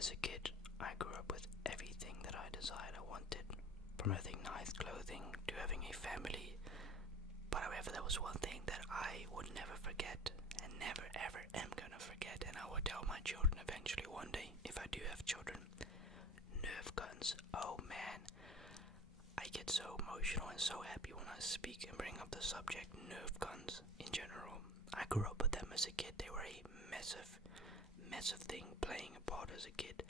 As a kid, I grew up with everything that I desired I wanted, from having nice clothing to having a family. But however, there was one thing that I would never forget, and never ever am gonna forget, and I will tell my children eventually one day, if I do have children. Nerf guns. Oh man, I get so emotional and so happy when I speak and bring up the subject Nerf guns in general. I grew up with them as a kid. They were a massive thing playing a part as a kid.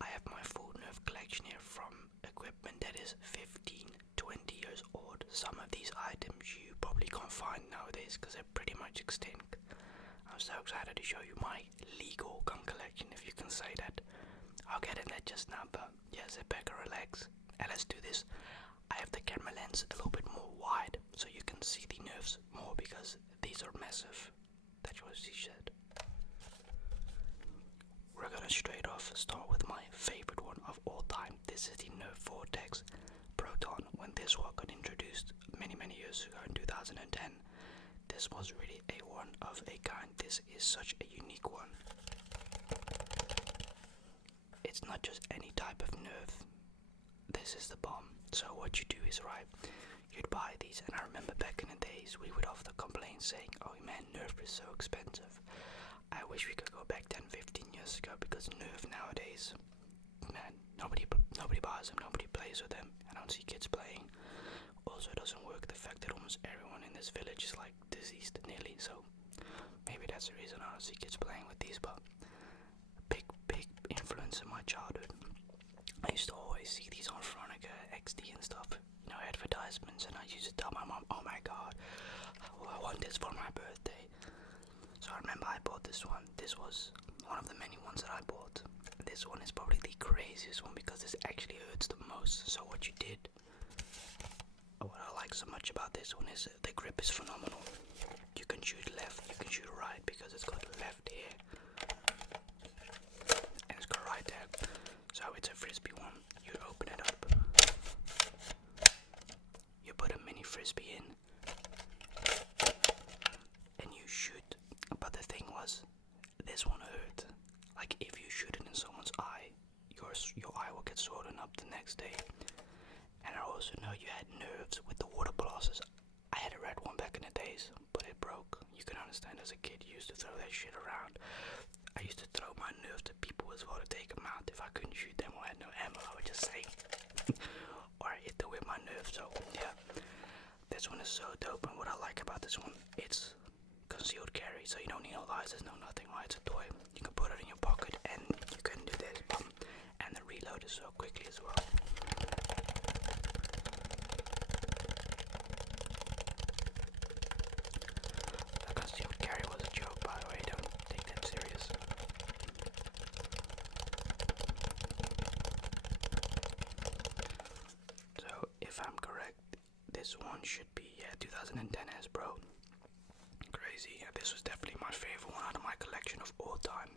I have my full Nerf collection here from equipment that is 15, 20 years old. Some of these items you probably can't find nowadays because they're pretty much extinct. I'm so excited to show you my legal gun collection, if you can say that. I'll get in that just now, but yeah, sit back and relax. And let's do this. I have the camera lens a little bit more wide so you can see the Nerfs more because these are massive. That's what she said. We're gonna straight off start with my favorite one of all time. This is the Nerf Vortex Proton. When this one got introduced many years ago in 2010, this was really a one of a kind. This is such a unique one. It's not just any type of Nerf. This is the bomb. So what you do is, right, you'd buy these, and I remember back in the days we would often complain saying, oh man, Nerf is so expensive. I wish we could go back 10-15 years ago, because Nerf nowadays, man, nobody buys them, nobody plays with them. I don't see kids playing. Also, it doesn't work the fact that almost everyone in this village is like deceased nearly, so maybe that's the reason I don't see kids playing with these. But big influence in my childhood. I used to always see these on Veronica XD and stuff, advertisements, and I used to tell my mom, oh my god, I want this for my birthday. So I remember I bought this one. This was one of the many ones that I bought. This one is probably the craziest one because this actually hurts the most. So what you did, what I like so much about this one is the grip is phenomenal. You can shoot left, you can shoot right because it's got left here and it's got right there. So it's a frisbee one. You open it up, you put a mini frisbee in, and you shoot. But the thing was, this one hurt. Like if you shoot it in someone's eye, your eye will get swollen up the next day. And I also know you had Nerfs with the water blasters. I had a red one back in the days, but it broke. You can understand, as a kid you used to throw that shit around. I used to throw my Nerfs at people as well to take them out. If I couldn't shoot them or had no ammo, I would just say or I hit them with my Nerf. So yeah, this one is so dope. And what I like about this one, it's concealed carry, so you don't need no license, no nothing, right? It's a toy. You can put it in your pocket and you can do this, and the reload is so quickly as well. The concealed carry was a joke, by the way, don't take that serious. So if I'm correct, this one should be 2010 as bro. Crazy. Yeah, this was definitely my favorite one out of my collection of all time.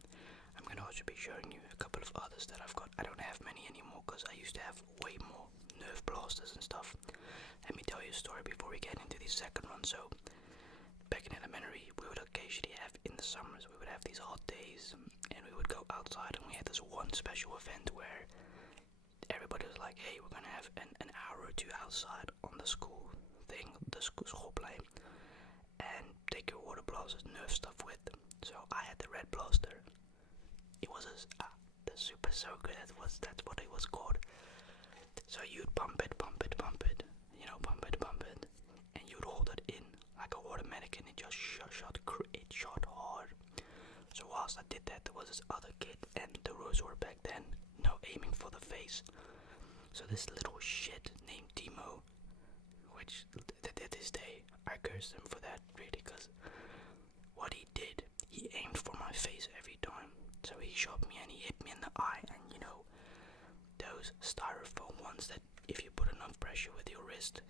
I'm gonna also be showing you a couple of others that I've got. I don't have many anymore because I used to have way more Nerf blasters and stuff. Let me tell you a story before we get into the second one. So back in elementary, we would occasionally have, in the summers, we would have these hot days, and we would go outside, and we had this one special event where everybody was like, hey, we're gonna have an hour or two outside on the school thing, the school play, and take your water blasters, Nerf stuff with them. So I had the red blaster. It was the Super Soaker. That's what it was called. So you'd pump it, pump it, and you'd hold it in like a automatic, and it just shot hard. So whilst I did that, there was this other kid, and the rules were back then no aiming for the face. So this little shit named Timo, which to this day I curse him for that, really, because what he did, he aimed for my face every time. So he shot me and he hit me in the eye, and those styrofoam ones that if you put enough pressure with your wrist,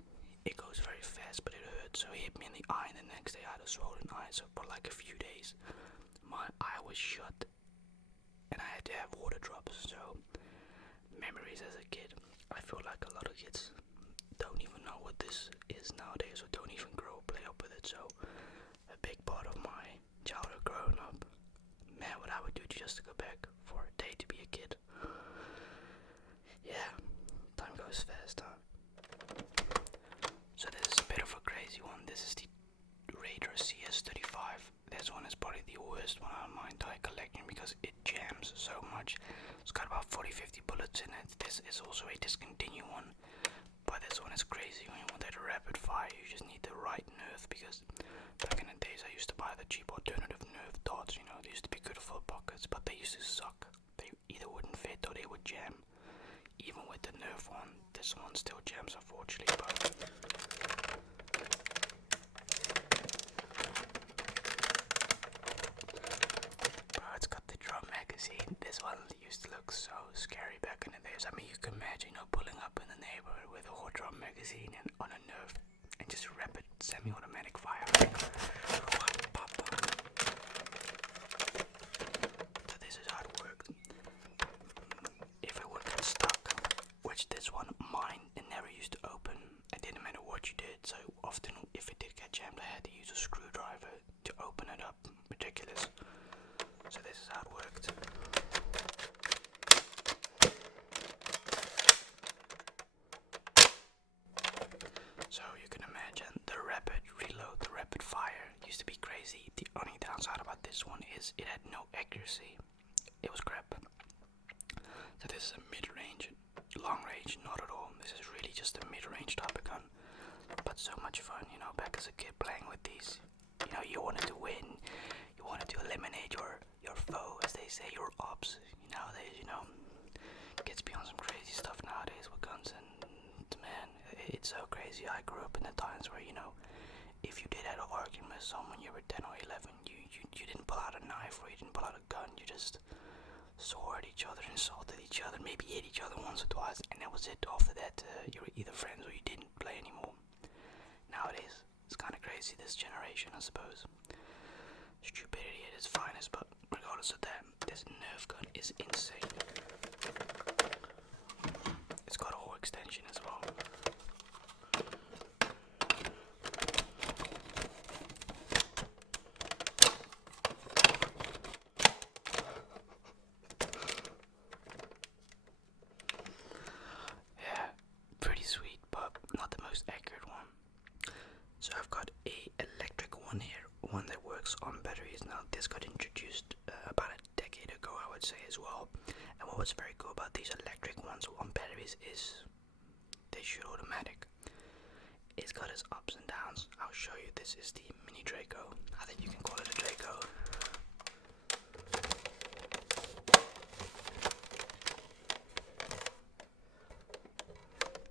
it goes very fast, but it hurts. So he hit me in the eye, and the next day I had a swollen eye. So for like a few days, my eye was shut, and I had to have water drops. So memories as a kid. I feel like a lot of kids don't even know what this is nowadays, or don't even play up with it. So a big part of my childhood growing up, man, what I would do just to go back for a day to be a kid. bullets in it. This is also a discontinued one, but this one is crazy. When you want that rapid fire, you just need the right Nerf, because back in the days I used to buy the cheap alternative Nerf dots, you know, they used to be good for pockets, but they used to suck. They either wouldn't fit or they would jam. Even with the Nerf one, this one still jams unfortunately, but bro, it's got the drum magazine. This one used to look so scary back in the days. I mean, you can imagine, you know, pulling up in the neighborhood with a whole drum magazine and on a Nerf and just rapid semi-automatic fire. So this is how it works. If it would get stuck, which this one, mine, it never used to open. It didn't matter what you did, so often if it did get jammed, I had to use a screwdriver to open it up. Ridiculous. So this is how it worked. So you can imagine the rapid reload, the rapid fire used to be crazy. The only downside about this one is it had no accuracy. It was crap. So this is a mid-range, long range, not at all. This is really just a mid-range type of gun. But so much fun, you know, back as a kid playing with these. You know, you wanted to win. You wanted to eliminate your foe, as they say, your ops. Nowadays, you know, kids be on some crazy stuff nowadays with guns, and man, it's so crazy. I grew up in the times where, you know, if you did have an argument with someone, you were 10 or 11, you didn't pull out a knife or you didn't pull out a gun, you just swore at each other, insulted each other, maybe hit each other once or twice, and that was it. After that, you were either friends or you didn't play anymore. Nowadays, it's kind of crazy, this generation, I suppose. Stupidity at its finest, but regardless of that, this Nerf gun is insane. It's got a whole extension as well. Yeah, pretty sweet, but not the most accurate one. So I've got a electric one here, one that works on batteries. Now this got introduced about a decade ago, I would say, as well. And what was very cool about these electric ones on batteries is they shoot automatic. It's got its ups and downs. I'll show you. This is the mini Draco. I think you can call it a Draco.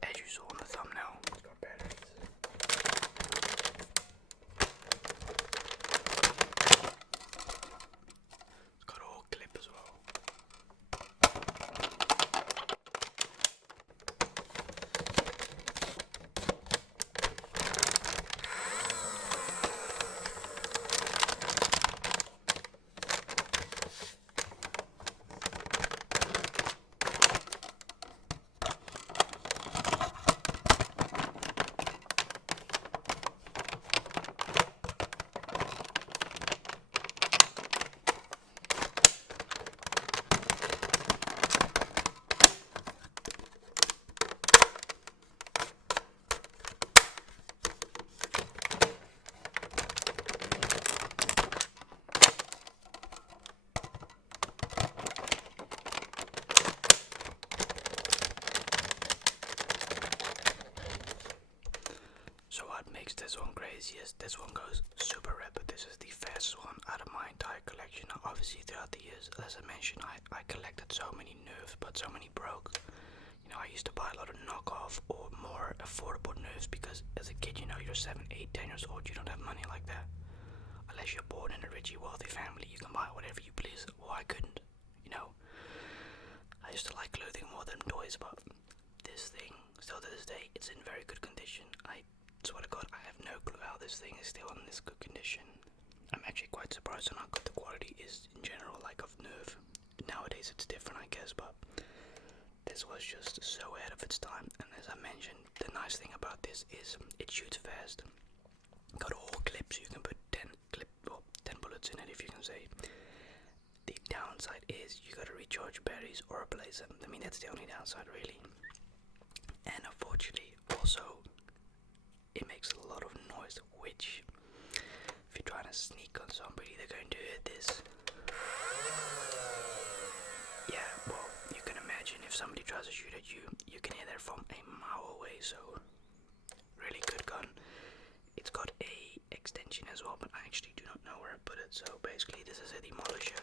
As you saw on the thumbnail, it's got batteries. It's got a whole clip as well. So what makes this one crazy is this one goes super rapid. This is the fastest one out of my entire collection. Now, obviously throughout the years, as I mentioned, I collected so many Nerfs, but so many broke. You know, I used to buy a lot of knockoff or more affordable Nerfs because as a kid, you know, you're 7, 8, 10 years old, you don't have money like that. Unless you're born in a rich, wealthy family, you can buy whatever you please. Well, I couldn't, you know. I used to like clothing more than toys, but this thing, still to this day, it's in very good condition. I swear to God, I have no clue how this thing is still in this good condition. I'm actually quite surprised on how good the quality is in general, like of Nerf. Nowadays it's different, I guess, but this was just so ahead of its time. And as I mentioned, the nice thing about this is it shoots fast. Got a whole clip, so you can put 10 bullets in it, if you can say. The downside is you gotta recharge batteries or replace them. I mean, that's the only downside, really. And unfortunately, also, it makes a lot of noise, which if you're trying to sneak on somebody, they're going to hear this. Yeah, well, you can imagine if somebody tries to shoot at you, you can hear that from a mile away. So really good gun. It's got a extension as well, but I actually do not know where I put it. So basically this is a demolisher.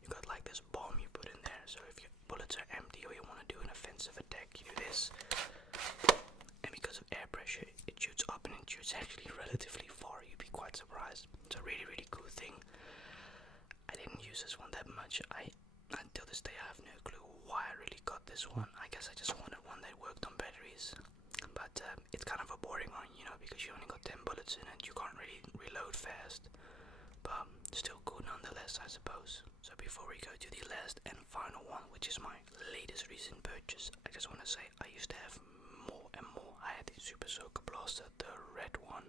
You got like this bomb you put in there, so if your bullets are empty or you want to do an offensive attack, you do this. And because of air pressure, it shoots up and it shoots actually relatively far. You'd be quite surprised. It's a really, really cool thing. I didn't use this one that much. Until this day I have no clue why I really got this one. I guess I just wanted one that worked on batteries. But it's kind of a boring one, you know, because you only got 10 bullets in it. You can't really reload fast. But still cool nonetheless, I suppose. So before we go to the last and final one, which is my latest recent purchase, I just want to say I used to have more and more. I had the Super Soaker Blaster, the red one.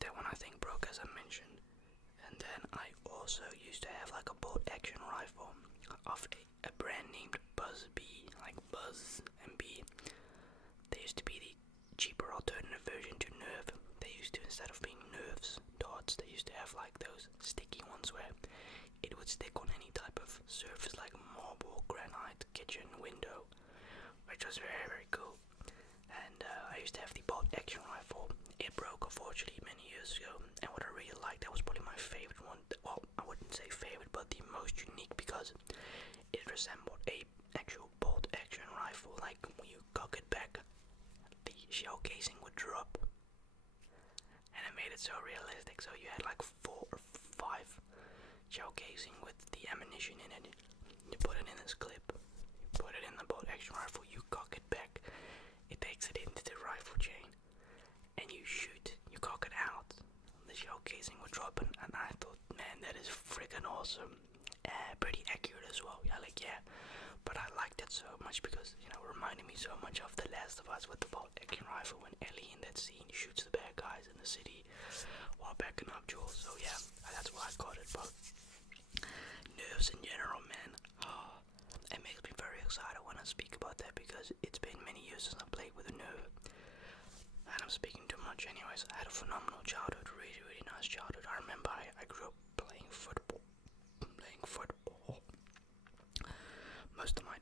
That one I think broke, as I mentioned. And then I also used to have like a bolt action rifle of a brand named Buzz B, like Buzz and B. They used to be the cheaper alternative version to Nerf. They used to, instead of being Nerfs dots, they used to have like those sticky ones where it would stick on any type of surface like marble, granite, kitchen, window, which was very, very cool. And I used to have the bolt action rifle. It broke unfortunately many years ago, and what I really liked, that was probably my favorite one. Well, I wouldn't say favorite, but the most unique, because it resembled a actual bolt action rifle. Like when you cock it back, the shell casing would drop, and it made it so realistic. So you had like 4 or 5 shell casing with the ammunition in it. You put it in this clip, you put it in the bolt action rifle, you cock it back, it takes it into the rifle chain, and you shoot, you cock it out, the shell casing would drop, and I thought, man, that is freaking awesome. Pretty accurate as well. Yeah, but I liked it so much because, you know, it reminded me so much of The Last of Us with the bolt action rifle when Ellie in that scene shoots the bad guys in the city while backing up Joel. So yeah, that's why I got it. But Nerfs in general, man, it makes me very excited when I speak about that, because it's been many years since I played with a Nerf, and I'm speaking too much anyways. I had a phenomenal childhood, really, really nice childhood. I remember I grew up playing football. Most of my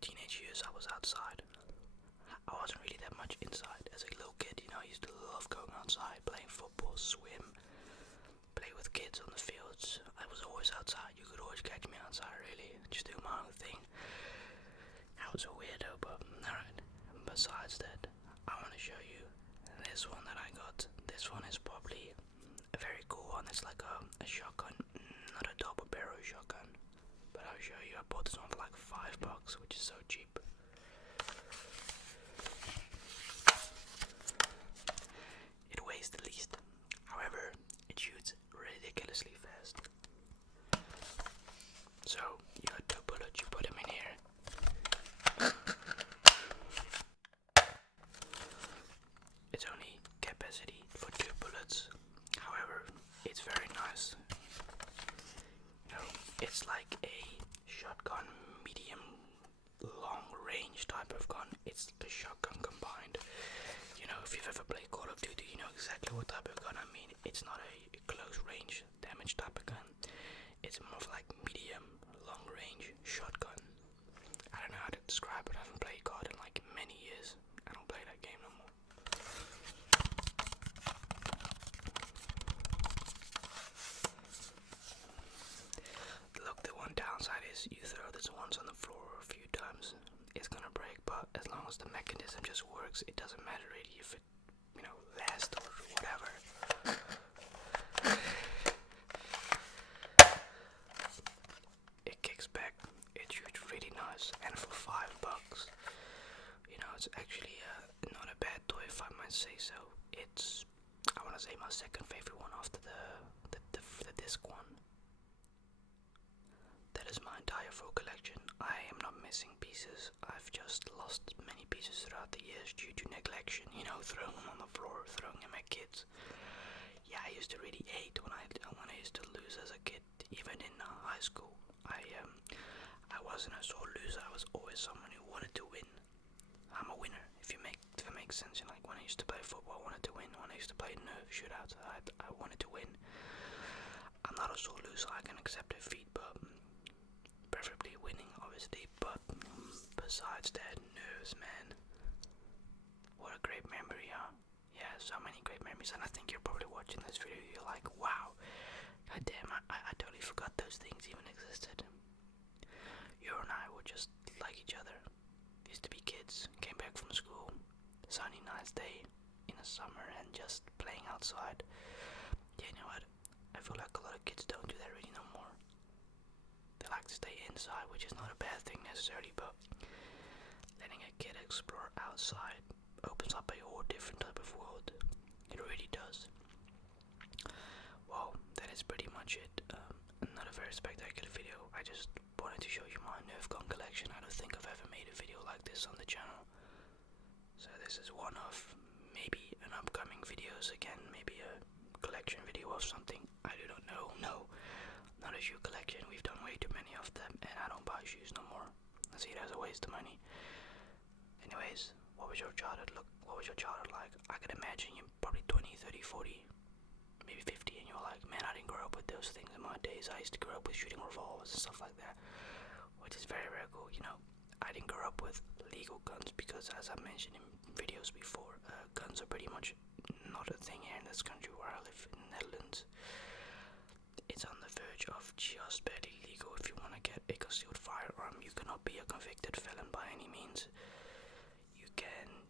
teenage years I was outside. I wasn't really that much inside as a little kid, you know. I used to love going outside, playing football, swim, play with kids on the fields. I was always outside. You could always catch me outside, really, just do my own thing. I was a weirdo, but alright. Besides that, I want to show you this one that I got. This one is probably a very cool one. It's like a shotgun, not a double barrel shotgun, but I'll show you. I bought this one for like $5, which is so cheap. It weighs the least, however, it shoots ridiculously fast. So you got 2 bullets, you put them in here. It's only capacity for 2 bullets, however, it's very nice. You know, it's like a shotgun, medium, long range type of gun. It's a shotgun combined. You know, if you've ever played Call of Duty, you know exactly what type of gun I mean. It's not a close range damage type of gun. It's more of like medium, long range shotgun. I don't know how to describe it. I haven't played COD in like many years. I don't play that game no more. Look, the one downside is you throw this once on the floor a few times, it's gonna break, but as long as the mechanism just works, it doesn't matter really if it, you know, lasts or whatever. It kicks back, it shoots really nice, and for $5, you know, it's actually not a bad toy, if I might say so. It's, I want to say, my second favorite one after the disc one. That is my entire full collection. I am not missing pieces. I've just lost many pieces throughout the years due to neglection, you know, throwing them on the floor, throwing them at kids. Yeah, I used to really hate when I used to lose as a kid, even in high school. I wasn't a sore loser. I was always someone who wanted to win. I'm a winner, if it makes sense. You know, like when I used to play football, I wanted to win. When I used to play Nerf shootouts, I wanted to win. I'm not a sore loser. I can accept defeat, but preferably winning, obviously. But besides that, Nerfs, man. What a great memory, huh? Yeah, so many great memories, and I think you're probably watching this video, you're like, wow, god damn, I totally forgot those things even existed. You and I were just like each other. Used to be kids, came back from school, sunny nice day in the summer, and just playing outside. Yeah, you know what? I feel like a lot of kids don't do that really no more. They like to stay inside, which is not a bad thing necessarily, but letting a kid explore outside opens up a whole different type of world. It really does. Well, that is pretty much it. Not a very spectacular video. I just wanted to show you my Nerf gun collection. I don't think I've ever made a video like this on the channel. So this is one of maybe an upcoming videos again, maybe a collection video of something. I do not know. No, not a shoe collection. We've done way too many of them, and I don't buy shoes no more. I see it as a waste of money. Anyways, what was your childhood like? I can imagine you're probably 20, 30, 40, maybe 50, and you're like, man, I didn't grow up with those things in my days. I used to grow up with shooting revolvers and stuff like that, which is very, very cool. You know, I didn't grow up with legal guns because, as I mentioned in videos before, guns are pretty much not a thing here in this country where I live in the Netherlands. It's on the verge of just barely legal. If you want to get a concealed firearm, you cannot be a convicted felon by any means.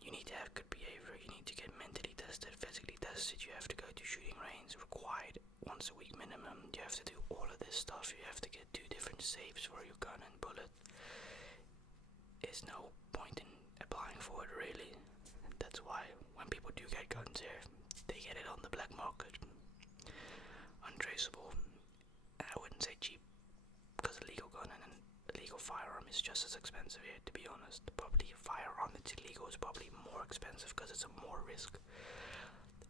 You need to have good behavior, you need to get mentally tested, physically tested, you have to go to shooting range, required once a week minimum, you have to do all of this stuff, you have to get 2 different safes for your gun and bullet. There's no point in applying for it really. That's why when people do get guns here, they get it on the black market. Untraceable. I wouldn't say cheap, because a legal gun and a legal firearm is just as expensive here, to be honest. Probably a firearm that's illegal is probably more expensive because it's a more risk.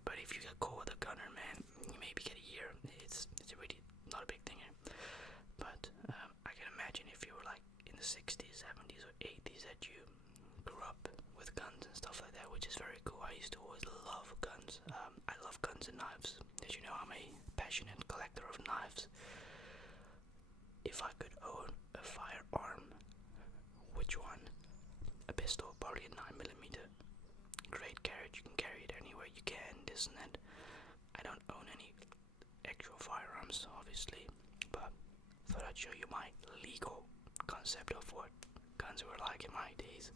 But if you get caught with a gunner, man, you maybe get a year. It's really not a big thing here. But I can imagine if you were like in the 60s, 70s, or 80s that you grew up with guns and stuff like that, which is very cool. I used to always love guns. I love guns and knives. As you know, I'm a passionate collector of knives. If I could own a firearm, which one? A pistol, probably a 9mm. Great carriage, you can carry it anywhere you can, this and that. I don't own any actual firearms, obviously, but thought I'd show you my legal concept of what guns were like in my days.